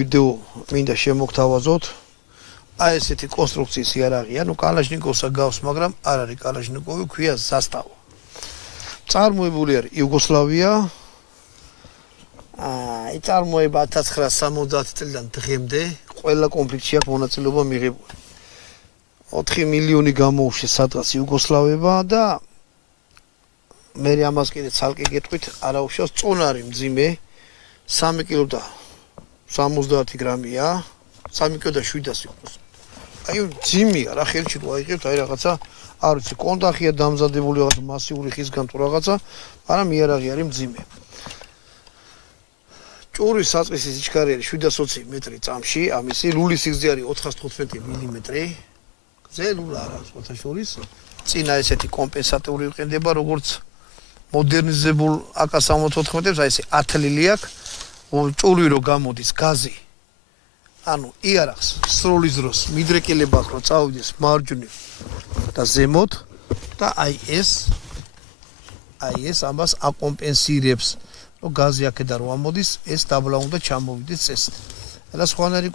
ვიდეო მინდა შემოგთავაზოთ. აი ესეთი კონსტრუქციის იარაღია, კალაშნიკოვსა გავს, მაგრამ არ არის კალაშნიკოვი, ქვია ზასტავ. წარმოებული არის იუგოსლავია. წარმოება 1970 წლიდან დღემდე, ყველა კონფლიქტში აქვს მონაწილეობა მიღებული. 4 მილიონი გამოუშვეს სადღაც იუგოსლავება და მე ამას კიდე ცალკე გეტყვით, არაუშავს წონარი მძიმე 3 კილო და 70 გრამია, 3 კილო და 700 იყოს. აი ძიმია რა ხელში თუ აიღებთ აი რაღაცა არ ვიცი კონდახია დამზადებული რაღაცა მასიური ხისგან თუ რაღაცა მაგრამ იარაღი არის მძიმე ჭურის საწყისი სიჩქარე არის 720 მეტრი წამში ამისი ლულის სიგრძე არის 415 მმ ზე ლულა არა შოთაშორის წინა ესეთი კომპენსატორი ვიყენდება როგორც მოდერნიზებულ AK-74-ებს აი ესე ათლილი აქვს ჭური რო გამოდის გაზი ანუ იარაღს სროლის დროს მიდრეკილებათ რომ წავიდეს მარჯვნივ და ზემოთ და აი ეს ამას აკომპენსირებს რომ გაზი აქედან რო ამოდის ეს დაბლა უნდა ჩამოვიდეს წესით. და სხვანაირი